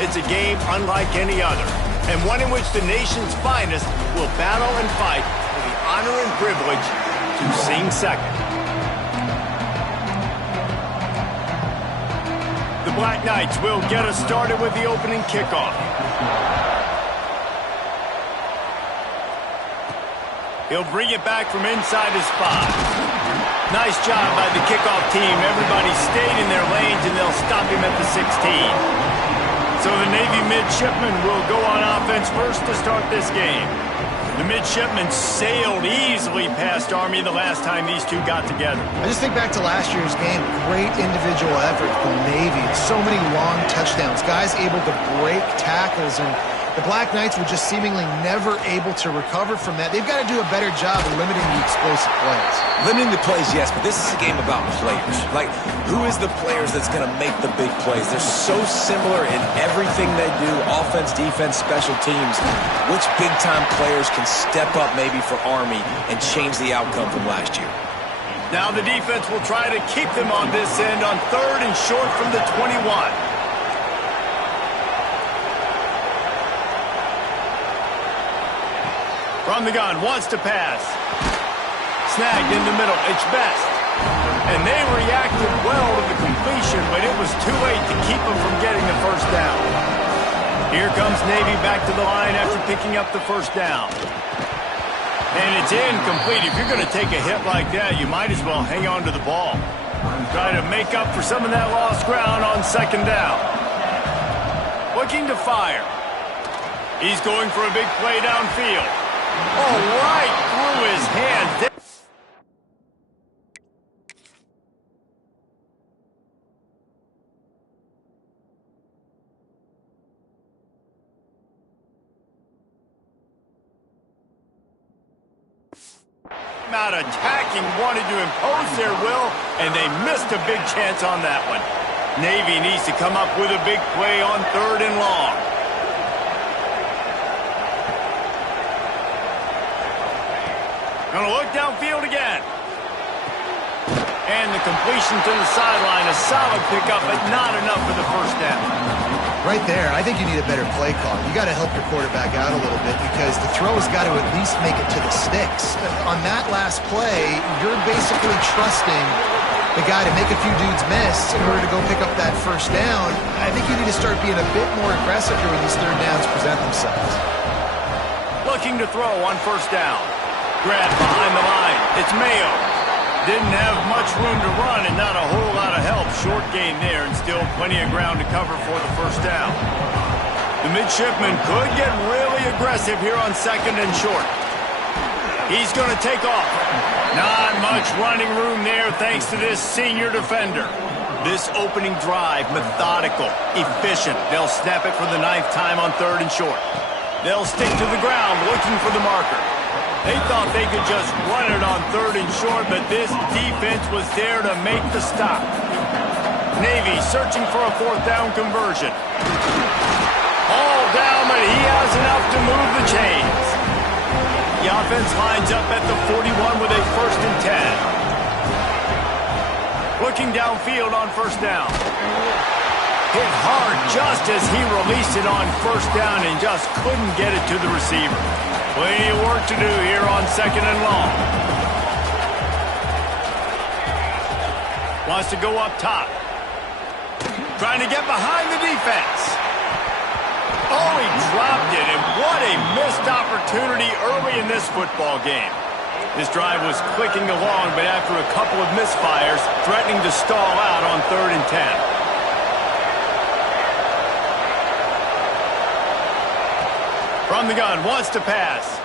It's a game unlike any other, and one in which the nation's finest will battle and fight for the honor and privilege to sing second. The Black Knights will get us started with the opening kickoff. He'll bring it back from inside his 5. Nice job by the kickoff team. Everybody stayed in their lanes, and they'll stop him at the 16. So the Navy midshipmen will go on offense first to start this game. The midshipmen sailed easily past Army the last time these two got together. I just think back to last year's game. Great individual effort from the Navy. So many long touchdowns. Guys able to break tackles, and the Black Knights were just seemingly never able to recover from that. They've got to do a better job of limiting the explosive plays. Limiting the plays, yes, but this is a game about players. Like, who is the players that's going to make the big plays? They're so similar in everything they do, offense, defense, special teams. Which big-time players can step up maybe for Army and change the outcome from last year? Now the defense will try to keep them on this end on 3rd and short from the 21. From the gun, wants to pass. Snagged in the middle, it's Best. And they reacted well to the completion, but it was too late to keep them from getting the first down. Here comes Navy back to the line after picking up the first down. And it's incomplete. If you're going to take a hit like that, you might as well hang on to the ball. Try to make up for some of that lost ground on 2nd down. Looking to fire. He's going for a big play downfield. Oh, right through his hand. Out attacking, wanted to impose their will, and they missed a big chance on that one. Navy needs to come up with a big play on 3rd and long. Gonna look downfield again. And the completion to the sideline, a solid pickup, but not enough for the first down. Right there, I think you need a better play call. You got to help your quarterback out a little bit because the throw has got to at least make it to the sticks. On that last play, you're basically trusting the guy to make a few dudes miss in order to go pick up that first down. I think you need to start being a bit more aggressive here when these 3rd downs present themselves. Looking to throw on 1st down. Grab behind the line. It's Mayo. Didn't have much room to run and not a whole lot of help. Short gain there and still plenty of ground to cover for the first down. The midshipman could get really aggressive here on 2nd and short. He's going to take off. Not much running room there thanks to this senior defender. This opening drive, methodical, efficient. They'll snap it for the 9th time on 3rd and short. They'll stick to the ground looking for the marker. They thought they could just run it on 3rd and short, but this defense was there to make the stop. Navy searching for a 4th down conversion. All down, but he has enough to move the chains. The offense lines up at the 41 with a 1st and 10. Looking downfield on 1st down. Hit hard just as he released it on 1st down and just couldn't get it to the receiver. Plenty of work to do here on 2nd and long. Wants to go up top. Trying to get behind the defense. Oh, he dropped it, and what a missed opportunity early in this football game. This drive was clicking along, but after a couple of misfires, threatening to stall out on 3rd and 10. From the gun, wants to pass.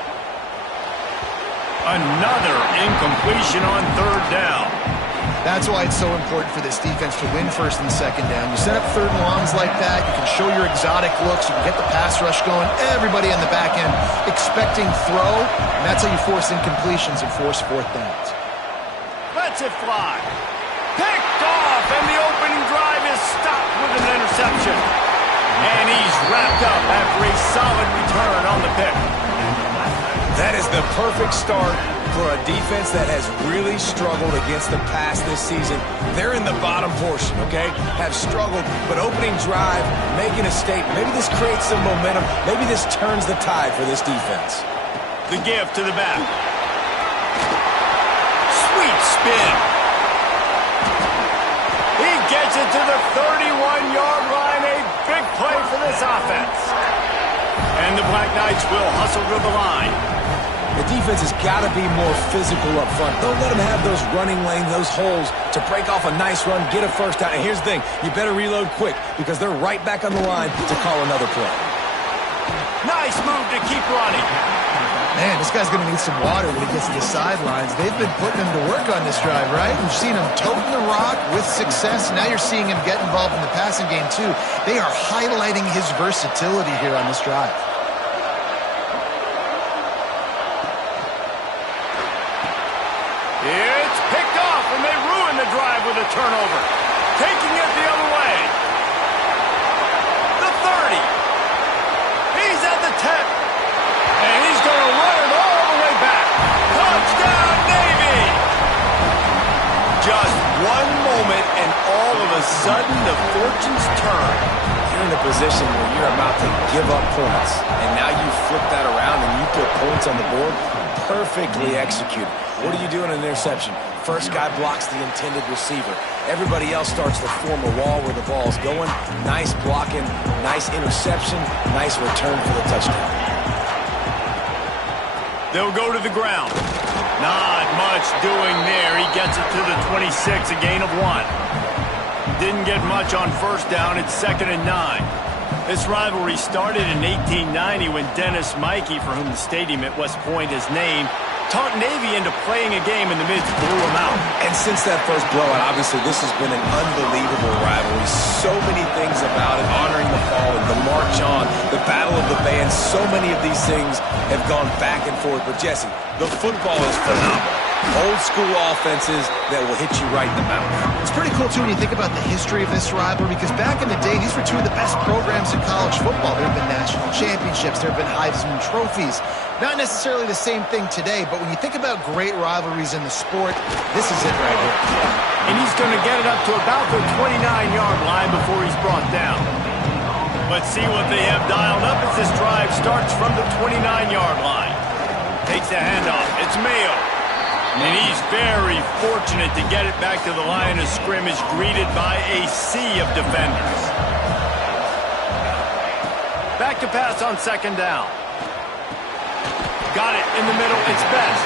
Another incompletion on 3rd down. That's why it's so important for this defense to win 1st and 2nd down. You set up 3rd and longs like that, you can show your exotic looks, you can get the pass rush going, everybody on the back end expecting throw, and that's how you force incompletions and force 4th downs. Lets it fly. Picked off, and the opening drive is stopped with an interception. And he's wrapped up after a solid return on the pick. That is the perfect start for a defense that has really struggled against the pass this season. They're in the bottom portion, okay? Have struggled, but opening drive, making a statement. Maybe this creates some momentum. Maybe this turns the tide for this defense. The give to the back. Sweet spin. He gets it to the 31-yard line. A big play for this offense. And the Black Knights will hustle to the line. The defense has got to be more physical up front. Don't let them have those running lanes, those holes to break off a nice run, get a first down. And here's the thing, you better reload quick because they're right back on the line to call another play. Nice move to keep running. Man, this guy's going to need some water when he gets to the sidelines. They've been putting him to work on this drive, right? We've seen him toting the rock with success. Now you're seeing him get involved in the passing game, too. They are highlighting his versatility here on this drive. It's picked off, and they ruin the drive with a turnover. Taking it the other way. The 30. He's at the 10. And he's going to run it all the way back. Touchdown, Navy! Just one moment, and all of a sudden, the fortunes turn. You're in a position where you're about to give up points, and now you flip that around and you put points on the board. Perfectly executed. What do you do in an interception? First guy blocks the intended receiver. Everybody else starts to form a wall where the ball's going. Nice blocking, nice interception, nice return for the touchdown. They'll go to the ground. Not much doing there. He gets it to the 26, a gain of 1. Didn't get much on first down. It's 2nd and 9. This rivalry started in 1890 when Dennis Mikey, for whom the stadium at West Point is named, talked Navy into playing a game, and the Mids blew him out. And since that first blowout, obviously, this has been an unbelievable rivalry. So many things about it, honoring the fallen, the march on, the battle of the bands. So many of these things have gone back and forth. But, Jesse, the football is phenomenal. Old school offenses that will hit you right in the mouth. It's pretty cool, too, when you think about the history of this rivalry, because back in the day, these were two of the best programs in college football. There have been national championships. There have been Heisman trophies. Not necessarily the same thing today, but when you think about great rivalries in the sport, this is it right here. And he's going to get it up to about the 29-yard line before he's brought down. Let's see what they have dialed up as this drive starts from the 29-yard line. Takes a handoff. It's Mayo. And he's very fortunate to get it back to the line of scrimmage, greeted by a sea of defenders. Back to pass on 2nd down. Got it in the middle. It's Best.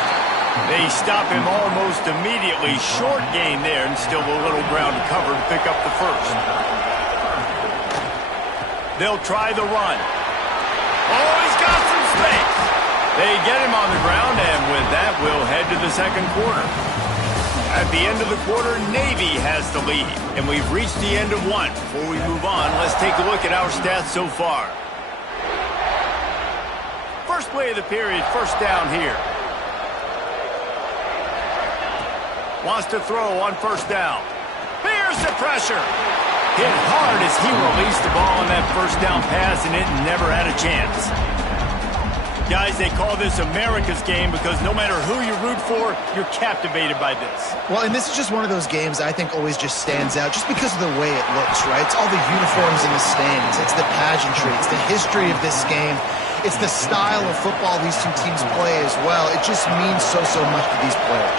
They stop him almost immediately. Short gain there, and still a little ground to cover to pick up the first. They'll try the run. Oh, he's got some space. They get him on the ground, and with that, we'll head to the 2nd quarter. At the end of the quarter, Navy has the lead, and we've reached the end of 1. Before we move on, let's take a look at our stats so far. First play of the period, first down here. Wants to throw on first down. Here's the pressure. Hit hard as he released the ball on that first down pass, and it never had a chance. Guys, they call this America's game because no matter who you root for, you're captivated by this. Well, and this is just one of those games I think always just stands out just because of the way it looks, right? It's all the uniforms in the stands. It's the pageantry. It's the history of this game. It's the style of football these two teams play as well. It just means so much to these players.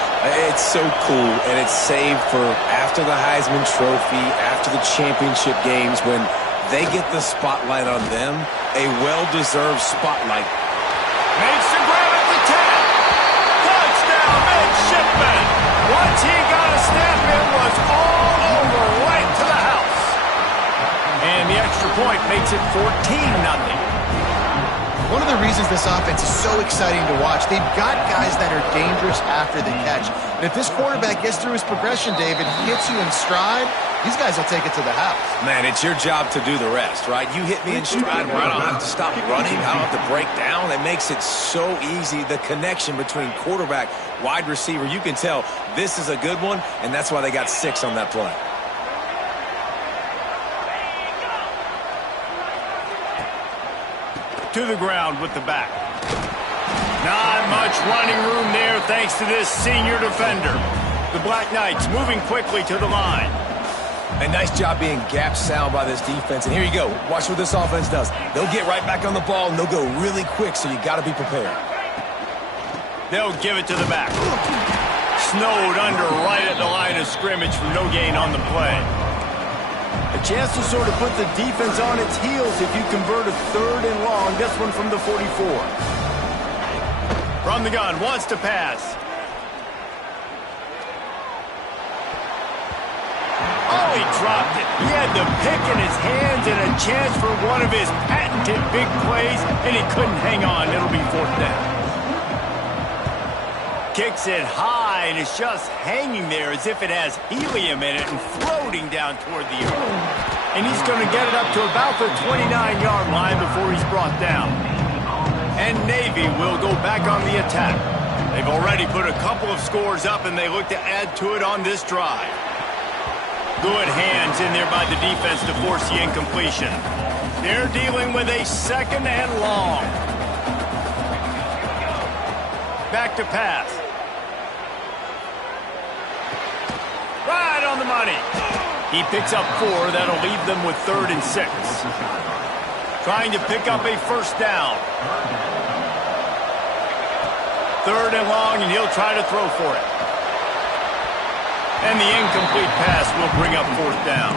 It's so cool, and it's saved for after the Heisman Trophy, after the championship games, when they get the spotlight on them, a well-deserved spotlight. Makes the grab at the 10. Touchdown, midshipman. Once he got a snap, it was all over right to the house. And the extra point makes it 14-0. One of the reasons this offense is so exciting to watch, they've got guys that are dangerous after the catch. And if this quarterback gets through his progression, David, he hits you in stride, these guys will take it to the house. Man, it's your job to do the rest, right? You hit me in stride where I don't have to stop running, I don't have to break down. It makes it so easy, the connection between quarterback, wide receiver. You can tell this is a good one, and that's why they got 6 on that play. To the ground with the back. Not much running room there thanks to this senior defender. The Black Knights moving quickly to the line. A nice job being gap sound by this defense. And here you go. Watch what this offense does. They'll get right back on the ball, and they'll go really quick, so you got to be prepared. They'll give it to the back. Snowed under right at the line of scrimmage for no gain on the play. A chance to sort of put the defense on its heels if you convert a 3rd and long. This one from the 44. From the gun, wants to pass. Oh, he dropped it. He had the pick in his hands and a chance for one of his patented big plays, and he couldn't hang on. It'll be 4th down. Kicks it high, and it's just hanging there as if it has helium in it and floating down toward the earth. And he's going to get it up to about the 29-yard line before he's brought down. And Navy will go back on the attack. They've already put a couple of scores up, and they look to add to it on this drive. Good hands in there by the defense to force the incompletion. They're dealing with a 2nd and long. Back to pass. Right on the money. He picks up 4. That'll leave them with 3rd and 6. Trying to pick up a 1st down. 3rd and long, and he'll try to throw for it. And the incomplete pass will bring up 4th down.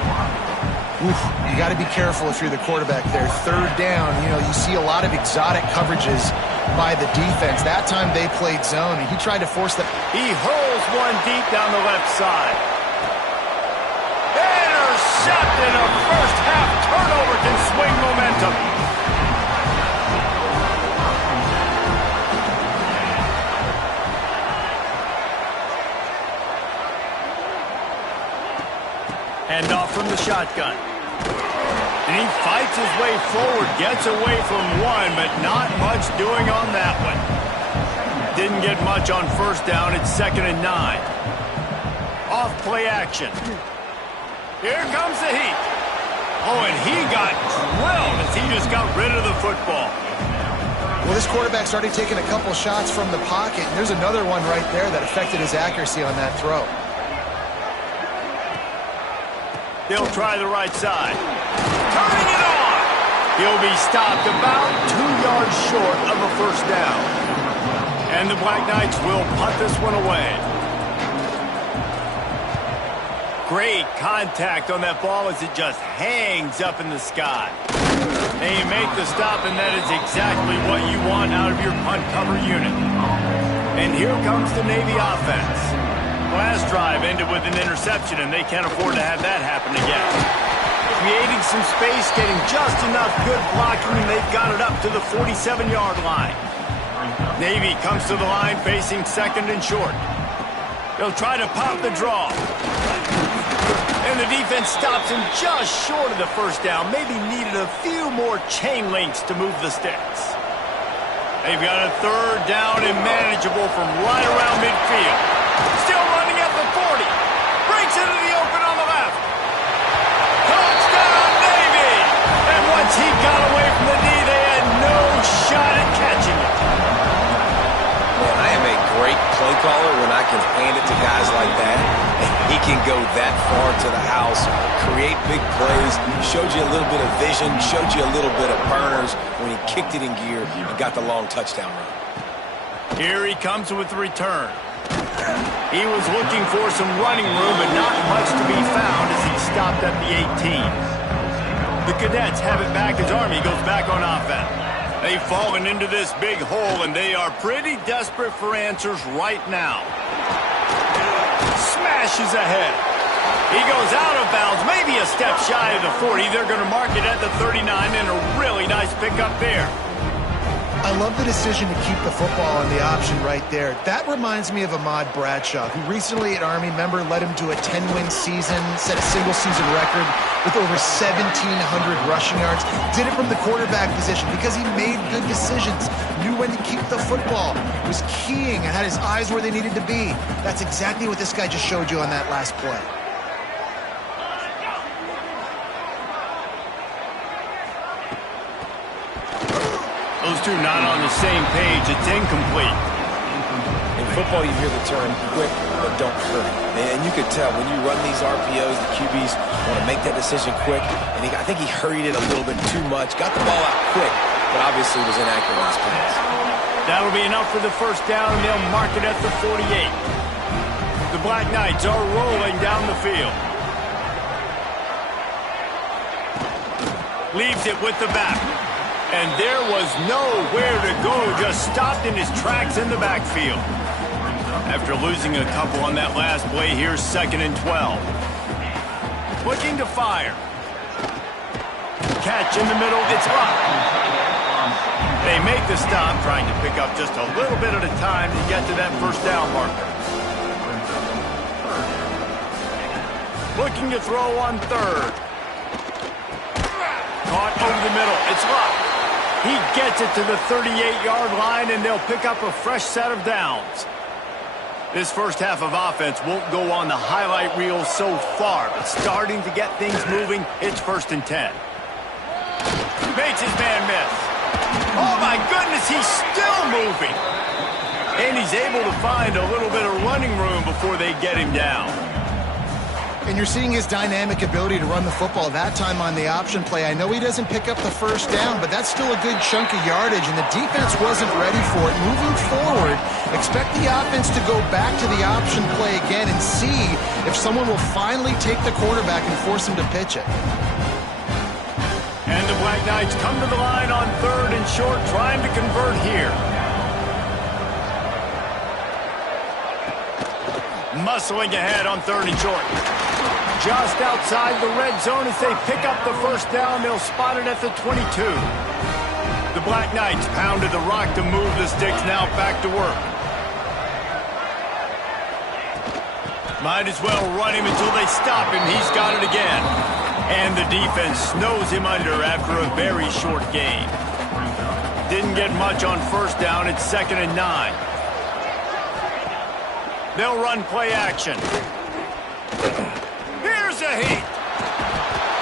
Oof, you got to be careful if you're the quarterback there. 3rd down, you see a lot of exotic coverages by the defense. That time they played zone, and he tried to force the... He hurls one deep down the left side. Intercepted. A first-half turnover can swing momentum. Hand off from the shotgun. And he fights his way forward, gets away from one, but not much doing on that one. Didn't get much on 1st down. It's 2nd and 9. Off play action. Here comes the heat. Oh, and he got drilled as he just got rid of the football. Well, this quarterback started taking a couple shots from the pocket, and there's another one right there that affected his accuracy on that throw. They'll try the right side. Turning it on. He'll be stopped about 2 yards short of a 1st down. And the Black Knights will punt this one away. Great contact on that ball as it just hangs up in the sky. They make the stop, and that is exactly what you want out of your punt cover unit. And here comes the Navy offense. Last drive ended with an interception, and they can't afford to have that happen again. Creating some space, getting just enough good blocking, and they've got it up to the 47-yard line. Navy comes to the line facing 2nd and short. They'll try to pop the draw. And the defense stops him just short of the 1st down. Maybe needed a few more chain links to move the sticks. They've got a 3rd down and manageable from right around midfield. Still running at the 40. Breaks into the open on the left. Touchdown, Navy! And once he got away from the knee, they had no shot at catching it. Man, I am a great play caller when I can hand it to guys like that. He can go that far to the house, create big plays, showed you a little bit of vision, showed you a little bit of burners when he kicked it in gear and got the long touchdown run. Here he comes with the return. He was looking for some running room, but not much to be found as he stopped at the 18. The Cadets have it back as Army goes back on offense. They've fallen into this big hole, and they are pretty desperate for answers right now. Smashes ahead. He goes out of bounds, maybe a step shy of the 40. They're going to mark it at the 39, and a really nice pickup there. I love the decision to keep the football on the option right there. That reminds me of Ahmad Bradshaw, who recently at Army, member, led him to a 10-win season, set a single-season record with over 1,700 rushing yards. Did it from the quarterback position because he made good decisions, knew when to keep the football, was keying and had his eyes where they needed to be. That's exactly what this guy just showed you on that last play. Those two not on the same page. It's incomplete. In football, you hear the term quick, but don't hurry. And you could tell when you run these RPOs, the QBs want to make that decision quick. And I think he hurried it a little bit too much. Got the ball out quick, but obviously was inaccurate in his pass. That'll be enough for the first down, and they'll mark it at the 48. The Black Knights are rolling down the field. Leaves it with the back. And there was nowhere to go, just stopped in his tracks in the backfield. After losing a couple on that last play, here's 2nd and 12. Looking to fire. Catch in the middle, it's locked. They make the stop, trying to pick up just a little bit at a time to get to that first down marker. Looking to throw on 3rd. Caught over the middle, it's locked. He gets it to the 38-yard line, and they'll pick up a fresh set of downs. This first half of offense won't go on the highlight reel so far, but starting to get things moving, it's 1st and 10. Makes his man miss. Oh, my goodness, he's still moving. And he's able to find a little bit of running room before they get him down. And you're seeing his dynamic ability to run the football, that time on the option play. I know he doesn't pick up the first down, but that's still a good chunk of yardage, and the defense wasn't ready for it. Moving forward, expect the offense to go back to the option play again and see if someone will finally take the quarterback and force him to pitch it. And the Black Knights come to the line on 3rd and short, trying to convert here. Muscling ahead on 3rd and short. Just outside the red zone as they pick up the first down. They'll spot it at the 22. The Black Knights pounded the rock to move the sticks, now back to work. Might as well run him until they stop him. He's got it again. And the defense snows him under after a very short gain. Didn't get much on first down. It's 2nd and 9. They'll run play action. Here's a heat.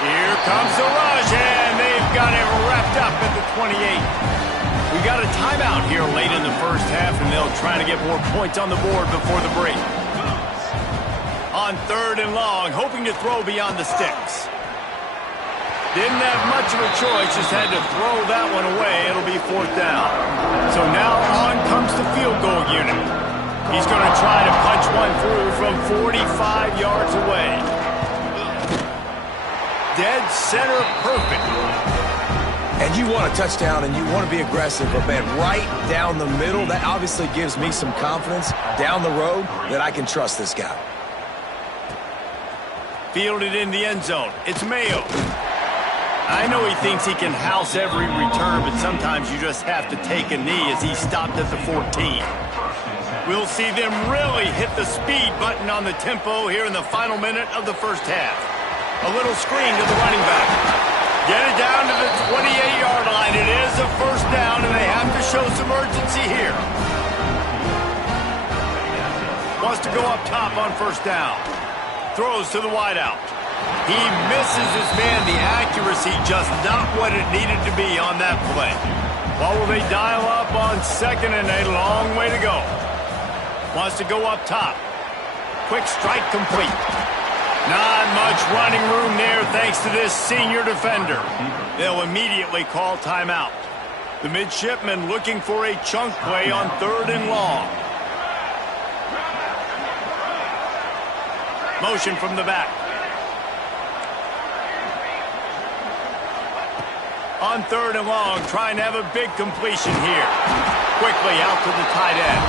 Here comes the rush, and they've got it wrapped up at the 28. We got a timeout here late in the first half, and they'll try to get more points on the board before the break. On 3rd and long, hoping to throw beyond the sticks. Didn't have much of a choice, just had to throw that one away. It'll be 4th down. So now on comes the field goal unit. He's going to try to punch one through from 45 yards away. Dead center perfect. And you want a touchdown and you want to be aggressive, but man, right down the middle, that obviously gives me some confidence down the road that I can trust this guy. Fielded in the end zone. It's Mayo. I know he thinks he can house every return, but sometimes you just have to take a knee as he stopped at the 14. We'll see them really hit the speed button on the tempo here in the final minute of the first half. A little screen to the running back. Get it down to the 28-yard line. It is a first down, and they have to show some urgency here. Wants to go up top on first down. Throws to the wideout. He misses his man. The accuracy just not what it needed to be on that play. What will they dial up on 2nd and a long way to go? Wants to go up top. Quick strike complete. Not much running room there thanks to this senior defender. They'll immediately call timeout. The midshipmen looking for a chunk play on 3rd and long. Motion from the back. On 3rd and long, trying to have a big completion here. Quickly out to the tight end.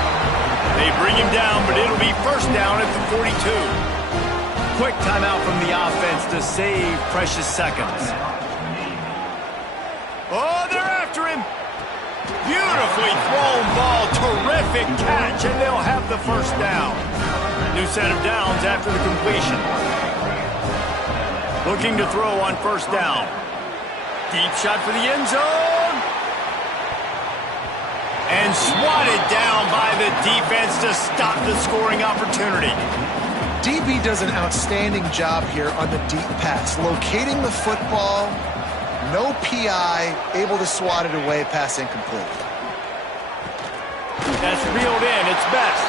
They bring him down, but it'll be first down at the 42. Quick timeout from the offense to save precious seconds. Oh, they're after him. Beautifully thrown ball. Terrific catch, and they'll have the first down. New set of downs after the completion. Looking to throw on first down. Deep shot for the end zone. And swatted down by the defense to stop the scoring opportunity. DB does an outstanding job here on the deep pass, locating the football, No PI, able to swat it away, pass incomplete. That's reeled in. It's Best.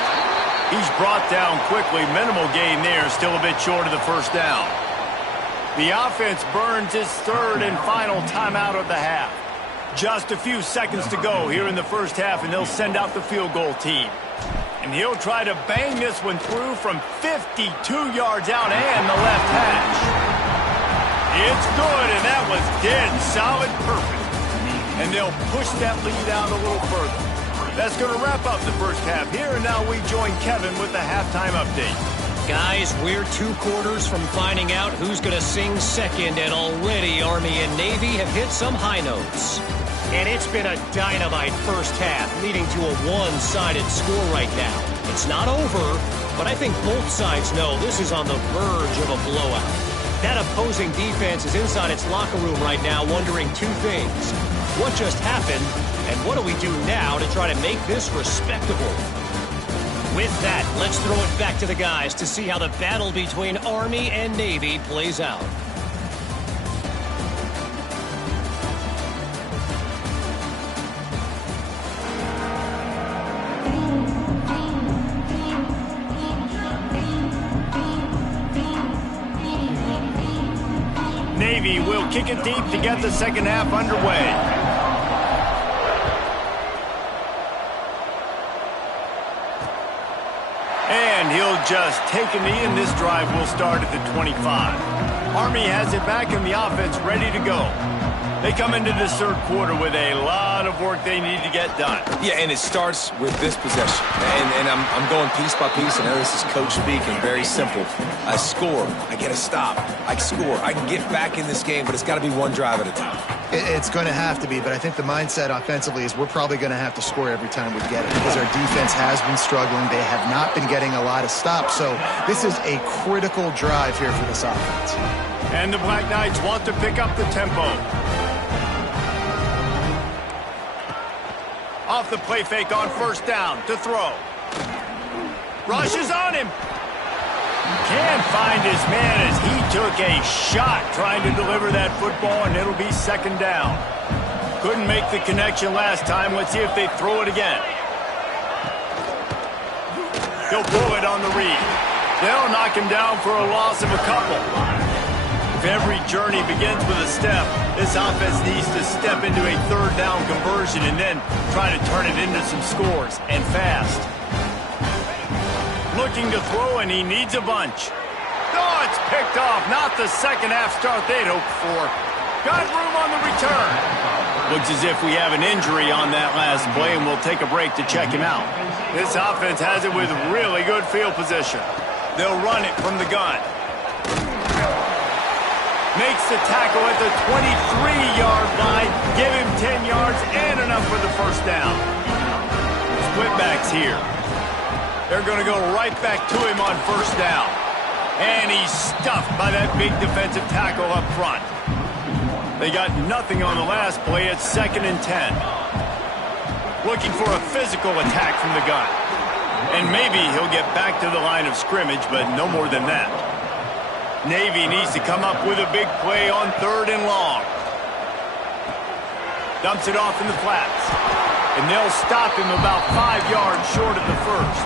He's brought down quickly. Minimal gain there. Still a bit short of the first down. The offense burns its third and final timeout of the half. Just a few seconds to go here in the first half, and they'll send out the field goal team. And he'll try to bang this one through from 52 yards out and the left hash. It's good, and that was dead solid perfect. And they'll push that lead out a little further. That's going to wrap up the first half here, and now we join Kevin with the halftime update. Guys, we're 2 quarters from finding out who's going to sing second, and already Army and Navy have hit some high notes. And it's been a dynamite first half, leading to a one-sided score right now. It's not over, but I think both sides know this is on the verge of a blowout. That opposing defense is inside its locker room right now wondering 2 things. What just happened, and what do we do now to try to make this respectable? With that, let's throw it back to the guys to see how the battle between Army and Navy plays out. Navy will kick it deep to get the second half underway. And he'll just take a knee, and this drive will start at the 25. Army has it back, and the offense ready to go. They come into this third quarter with a lot of work they need to get done. Yeah, and it starts with this possession. And I'm going piece by piece. I know this is coach speaking, very simple. I score, I get a stop, I score. I can get back in this game, but it's got to be one drive at a time. It's going to have to be, but I think the mindset offensively is we're probably going to have to score every time we get it because our defense has been struggling. They have not been getting a lot of stops, so this is a critical drive here for this offense. And the Black Knights want to pick up the tempo. Off the play fake on first down to throw. Rushes on him. Can't find his man as he took a shot trying to deliver that football, and it'll be second down. Couldn't make the connection last time. Let's see if they throw it again. He'll pull it on the read. They'll knock him down for a loss of a couple. If every journey begins with a step, this offense needs to step into a third down conversion and then try to turn it into some scores, and fast. Looking to throw, and he needs a bunch. Oh, it's picked off. Not the second half start they'd hoped for. Got room on the return. Looks as if we have an injury on that last play, and we'll take a break to check him out. This offense has it with really good field position. They'll run it from the gun. Makes the tackle at the 23-yard line. Give him 10 yards and enough for the first down. Split backs here. They're going to go right back to him on first down. And he's stuffed by that big defensive tackle up front. They got nothing on the last play. It's 2nd and 10. Looking for a physical attack from the gun. And maybe he'll get back to the line of scrimmage, but no more than that. Navy needs to come up with a big play on 3rd and long. Dumps it off in the flats. And they'll stop him about 5 yards short of the first.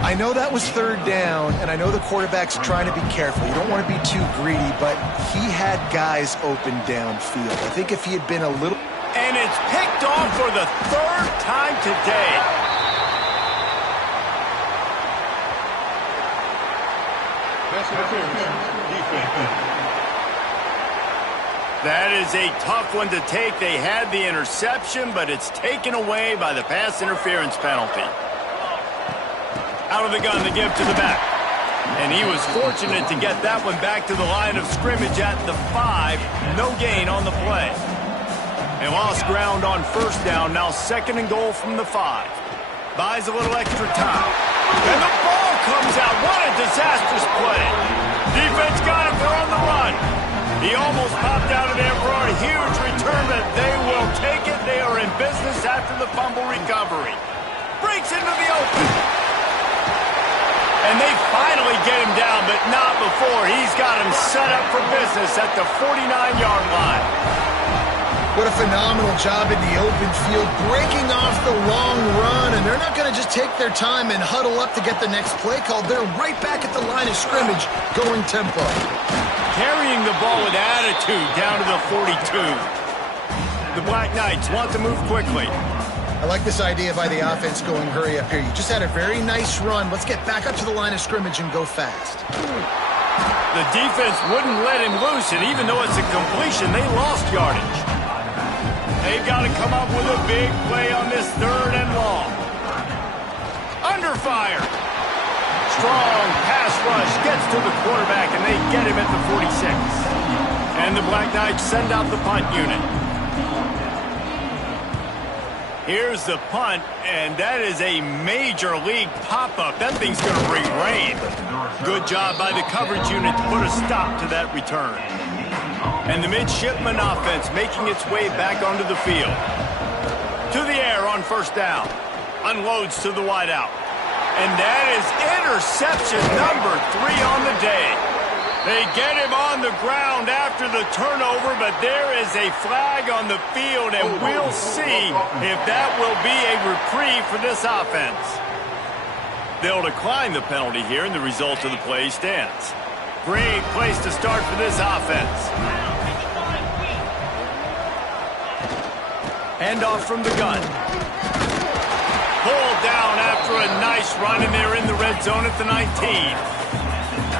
I know that was 3rd down, and I know the quarterback's trying to be careful. You don't want to be too greedy, but he had guys open downfield. I think if he had been a little... And it's picked off for the 3rd time today. That is a tough one to take. They had the interception, but it's taken away by the pass interference penalty. Out of the gun to give to the back. And he was fortunate to get that one back to the line of scrimmage at the 5. No gain on the play. They lost ground on first down. Now 2nd and goal from the 5. Buys a little extra time. And the ball comes out. What a disastrous play. Defense got it. They're on the run. He almost popped out of there for a huge return, but they will take it. They are in business after the fumble recovery. Breaks into the open. And they finally get him down, but but not before. He's got him set up for business at the 49-yard line. What a phenomenal job in the open field, breaking off the long run, and they're not going to just take their time and huddle up to get the next play called. They're right back at the line of scrimmage, going tempo. Carrying the ball with attitude down to the 42. The Black Knights want to move quickly. I like this idea by the offense going hurry up here. You just had a very nice run. Let's get back up to the line of scrimmage and go fast. The defense wouldn't let him loose, and even though it's a completion, they lost yardage. They've got to come up with a big play on this 3rd and long. Under fire. Strong pass rush gets to the quarterback, and they get him at the 46. And the Black Knights send out the punt unit. Here's the punt, and that is a major league pop-up. That thing's going to bring rain. Good job by the coverage unit to put a stop to that return. And the midshipman offense making its way back onto the field. To the air on 1st down. Unloads to the wideout. And that is interception number 3 on the day. They get him on the ground after the turnover, but there is a flag on the field, and we'll see if that will be a reprieve for this offense. They'll decline the penalty here, and the result of the play stands. Great place to start for this offense. Handoff from the gun. Pulled down after a nice run, and they're in the red zone at the 19.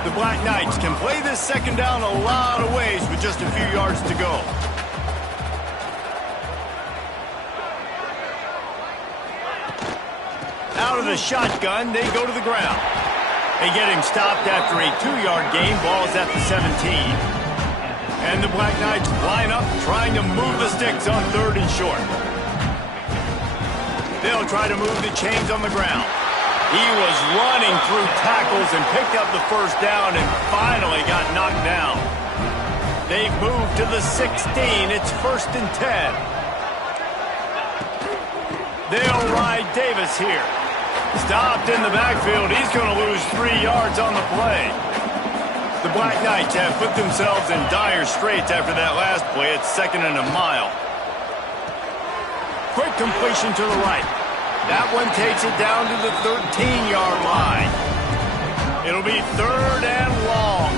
The Black Knights can play this 2nd down a lot of ways with just a few yards to go. Out of the shotgun, they go to the ground. They get him stopped after a 2-yard gain. Ball's at the 17. And the Black Knights line up, trying to move the sticks on 3rd and short. They'll try to move the chains on the ground. He was running through tackles and picked up the 1st down and finally got knocked down. They've moved to the 16. It's 1st and 10. They'll ride Davis here. Stopped in the backfield. He's going to lose 3 yards on the play. The Black Knights have put themselves in dire straits after that last play. It's 2nd and a mile. Quick completion to the right. That one takes it down to the 13-yard line. It'll be 3rd and long.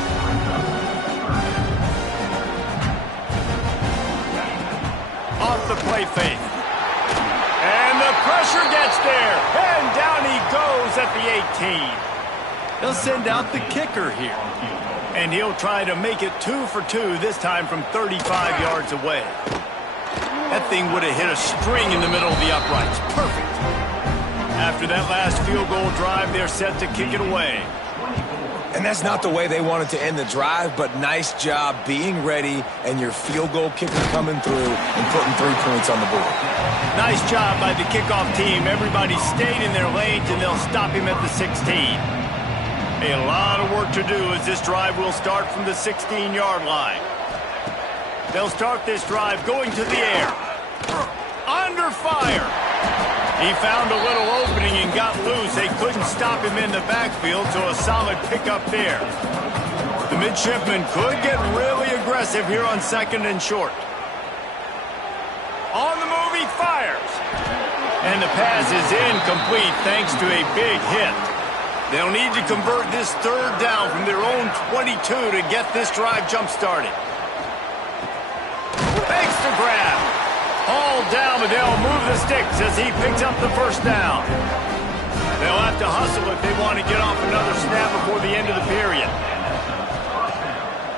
Off the play fake. And the pressure gets there. And down he goes at the 18. They'll send out the kicker here. And he'll try to make it 2 for 2, this time from 35 yards away. That thing would have hit a string in the middle of the uprights. Perfect. After that last field goal drive, they're set to kick it away. And that's not the way they wanted to end the drive, but nice job being ready and your field goal kicker coming through and putting 3 points on the board. Nice job by the kickoff team. Everybody stayed in their lanes, and they'll stop him at the 16. A lot of work to do as this drive will start from the 16-yard line. They'll start this drive going to the air. Under fire. He found a little opening and got loose. They couldn't stop him in the backfield, so a solid pickup there. The midshipman could get really aggressive here on 2nd and short. On the move, he fires. And the pass is incomplete thanks to a big hit. They'll need to convert this 3rd down from their own 22 to get this drive jump-started. Fakes the grab. Hauled down, but they'll move the sticks as he picks up the 1st down. They'll have to hustle if they want to get off another snap before the end of the period.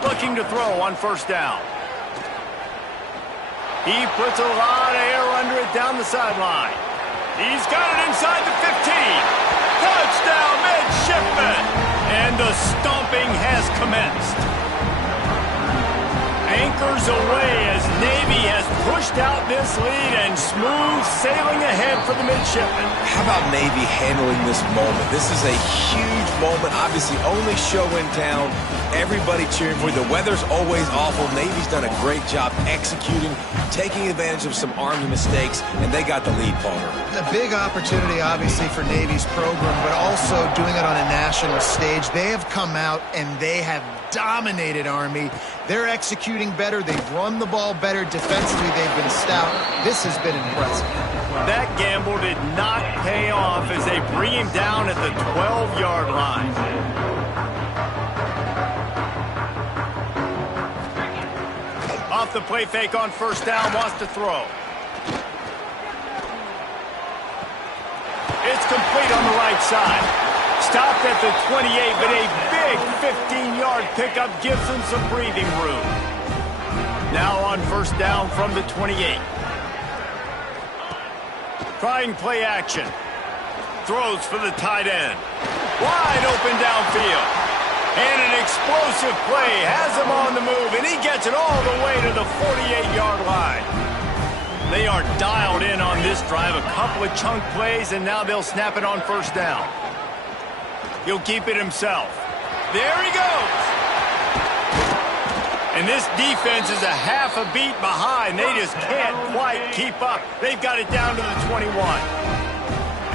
Looking to throw on 1st down. He puts a lot of air under it down the sideline. He's got it inside the 15. Touchdown, midshipman! And the stomping has commenced. Anchors away as Navy has pushed out this lead and smooth sailing ahead for the midshipmen. How about Navy handling this moment? This is a huge moment, obviously only show in town. Everybody cheering for you. The weather's always awful. Navy's done a great job executing, taking advantage of some Army mistakes, and they got the lead, Palmer. A big opportunity, obviously, for Navy's program, but also doing it on a national stage. They have come out and they have dominated Army. They're executing better. They've run the ball better. Defensively, they've been stout. This has been impressive. That gamble did not pay off as they bring him down at the 12-yard line. Off the play fake on first down, wants to throw. It's complete on the right side. Stopped at the 28, but a big 15-yard pickup gives them some breathing room. Now on first down from the 28. Trying play action. Throws for the tight end. Wide open downfield. And an explosive play has him on the move, and he gets it all the way to the 48-yard line. They are dialed in on this drive, a couple of chunk plays, and now they'll snap it on first down. He'll keep it himself. There he goes. And this defense is a half a beat behind. They just can't quite keep up. They've got it down to the 21.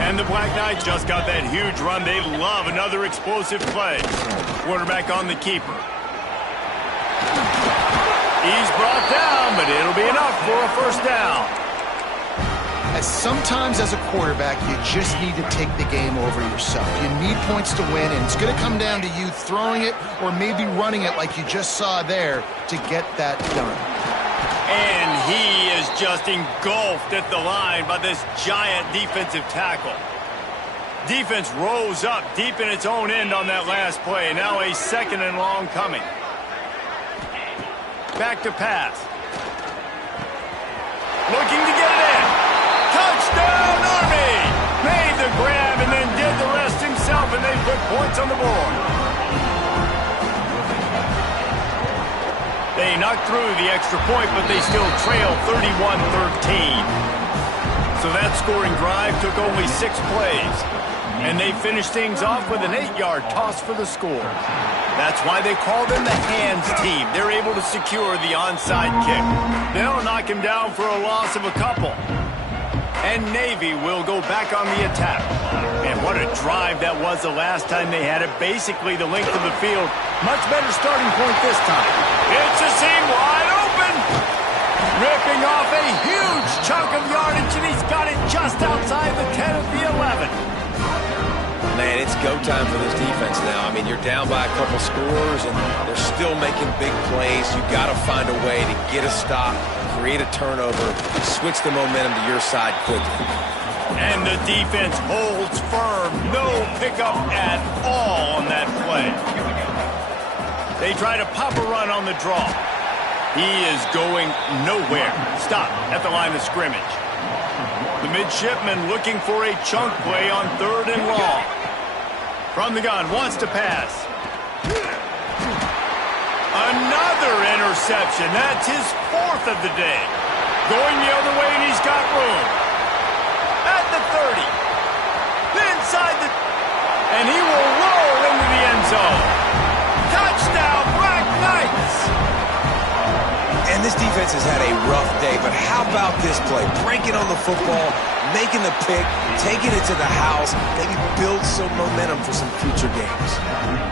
And the Black Knights just got that huge run. They love another explosive play. Quarterback on the keeper. He's brought down, but it'll be enough for a first down. Sometimes as a quarterback, you just need to take the game over yourself. You need points to win, and it's going to come down to you throwing it or maybe running it like you just saw there to get that done. And he is just engulfed at the line by this giant defensive tackle. Defense rose up deep in its own end on that last play. Now a second and long coming. Back to pass. Looking to get it in. Touchdown, Army! Made the grab and then did the rest himself, and they put points on the board. They knocked through the extra point, but they still trail 31-13. So that scoring drive took only 6 plays. And they finished things off with an 8-yard toss for the score. That's why they call them the hands team. They're able to secure the onside kick. They'll knock him down for a loss of a couple. And Navy will go back on the attack. And what a drive that was the last time they had it. Basically the length of the field. Much better starting point this time. It's a seam wide open. Ripping off a huge chunk of yardage, and he's got it just outside the 10 of the 11. Man, it's go time for this defense now. I mean, you're down by a couple scores, and they're still making big plays. You got to find a way to get a stop, create a turnover, switch the momentum to your side quickly. And the defense holds firm. No pickup at all on that play. They try to pop a run on the draw. He is going nowhere. Stop at the line of scrimmage. The midshipman looking for a chunk play on 3rd and long. From the gun, wants to pass. Another interception. That's his 4th of the day. Going the other way, and he's got room. At the 30. Inside the... And he will roll into the end zone. Touchdown, Black Knights! And this defense has had a rough day, but how about this play? Breaking on the football, making the pick, taking it to the house, maybe build some momentum for some future games.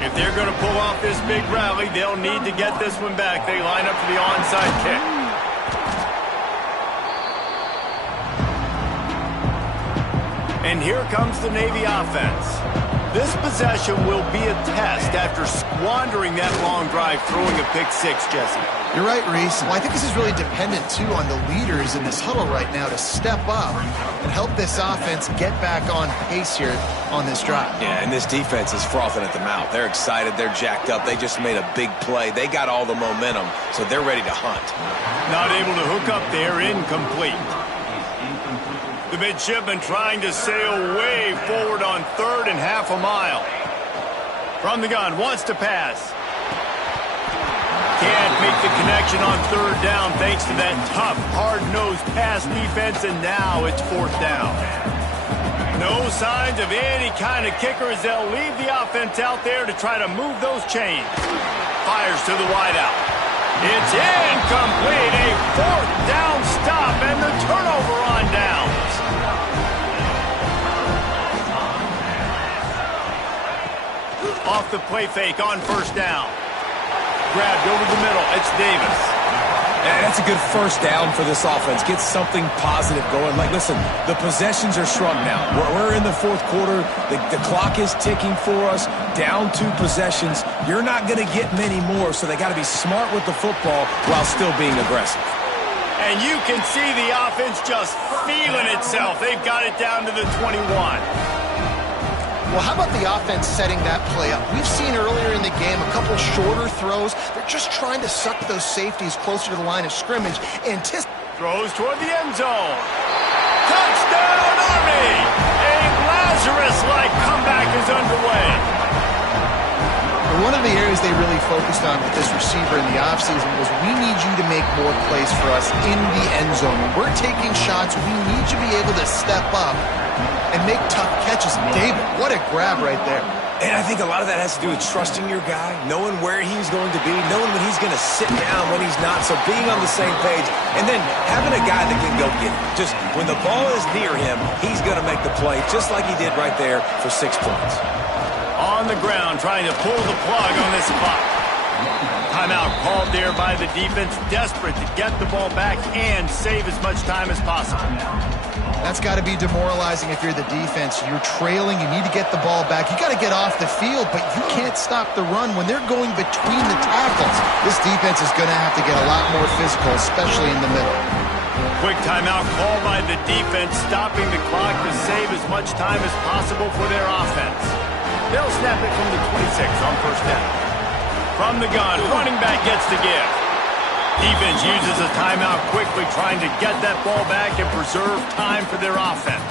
If they're going to pull off this big rally, they'll need to get this one back. They line up for the onside kick. And here comes the Navy offense. This possession will be a test after squandering that long drive, throwing a pick 6, Jesse. You're right, Reese. Well, I think this is really dependent, too, on the leaders in this huddle right now to step up and help this offense get back on pace here on this drive. Yeah, and this defense is frothing at the mouth. They're excited. They're jacked up. They just made a big play. They got all the momentum, so they're ready to hunt. Not able to hook up there, incomplete. The midshipman trying to sail way forward on 3rd and half a mile. From the gun, wants to pass. Can't make the connection on third down thanks to that tough, hard-nosed pass defense, and now it's fourth down. No signs of any kind of kicker as they'll leave the offense out there to try to move those chains. Fires to the wideout. It's incomplete. A fourth down stop and the turnover on downs. Off the play fake on first down. Grabbed over the middle. It's Davis. And that's a good first down for this offense. Get something positive going. Like, listen, the possessions are shrunk now. We're in the fourth quarter. The clock is ticking for us. Down 2 possessions. You're not going to get many more, so they got to be smart with the football while still being aggressive. And you can see the offense just feeling itself. They've got it down to the 21. Well, how about the offense setting that play up? We've seen earlier in the game a couple shorter throws. They're just trying to suck those safeties closer to the line of scrimmage. Throws toward the end zone. Touchdown, Army! A Lazarus-like comeback is underway. One of the areas they really focused on with this receiver in the offseason was we need you to make more plays for us in the end zone. When we're taking shots, we need you to be able to step up and make tough catches. David, what a grab right there. And I think a lot of that has to do with trusting your guy, knowing where he's going to be, knowing when he's going to sit down, when he's not. So being on the same page, and then having a guy that can go get it. Just when the ball is near him, he's going to make the play, just like he did right there for 6 points. On the ground, trying to pull the plug on this clock. Timeout called there by the defense, desperate to get the ball back and save as much time as possible. That's got to be demoralizing if you're the defense. You're trailing, you need to get the ball back. You got to get off the field, but you can't stop the run when they're going between the tackles. This defense is going to have to get a lot more physical, especially in the middle. Quick timeout called by the defense, stopping the clock to save as much time as possible for their offense. They'll snap it from the 26 on first down. From the gun, running back gets the give. Defense uses a timeout quickly, trying to get that ball back and preserve time for their offense.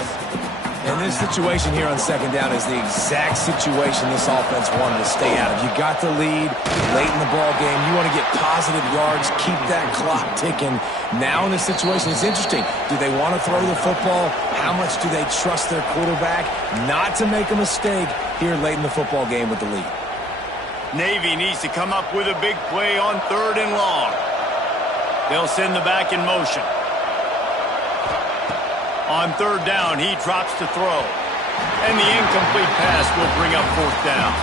And this situation here on second down is the exact situation this offense wanted to stay out of. You got the lead late in the ball game. You want to get positive yards, keep that clock ticking. Now in this situation, it's interesting. Do they want to throw the football? How much do they trust their quarterback not to make a mistake here late in the football game with the lead? Navy needs to come up with a big play on third and long. They'll send the back in motion. On third down, he drops to throw. And the incomplete pass will bring up fourth down.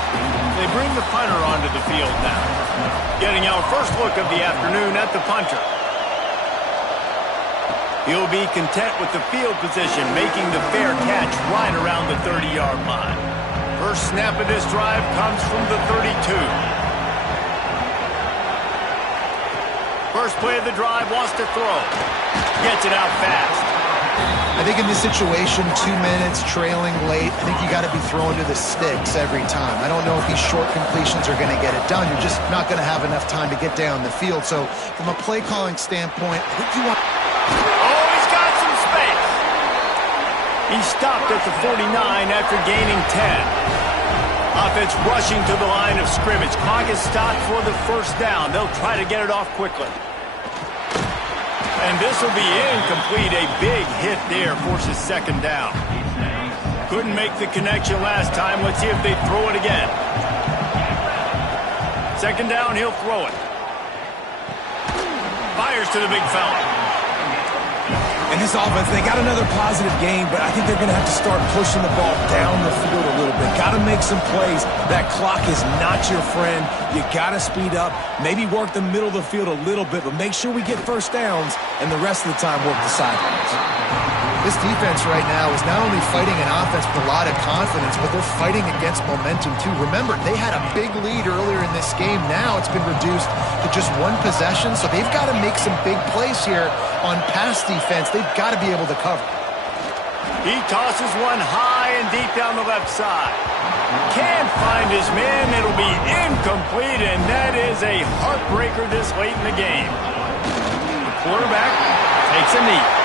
They bring the punter onto the field now. Getting our first look of the afternoon at the punter. He'll be content with the field position, making the fair catch right around the 30-yard line. First snap of this drive comes from the 32. First play of the drive, wants to throw. Gets it out fast. I think in this situation, 2 minutes, trailing late, I think you got to be throwing to the sticks every time. I don't know if these short completions are going to get it done. You're just not going to have enough time to get down the field. So from a play calling standpoint, I think you want... Oh, he's got some space. He stopped at the 49 after gaining 10. Offense rushing to the line of scrimmage. Clock is stopped for the first down. They'll try to get it off quickly. And this will be incomplete. A big hit there forces second down. Couldn't make the connection last time. Let's see if they throw it again. Second down, he'll throw it. Fires to the big fella. And this offense, they got another positive game, but I think they're going to have to start pushing the ball down the field a little bit. Got to make some plays. That clock is not your friend. You got to speed up, maybe work the middle of the field a little bit, but make sure we get first downs, and the rest of the time work the sidelines. This defense right now is not only fighting an offense with a lot of confidence, but they're fighting against momentum too. Remember, they had a big lead earlier in this game. Now it's been reduced to just one possession, so they've got to make some big plays here on pass defense. They've got to be able to cover. He tosses one high and deep down the left side. Can't find his man. It'll be incomplete, and that is a heartbreaker this late in the game. The quarterback takes a knee.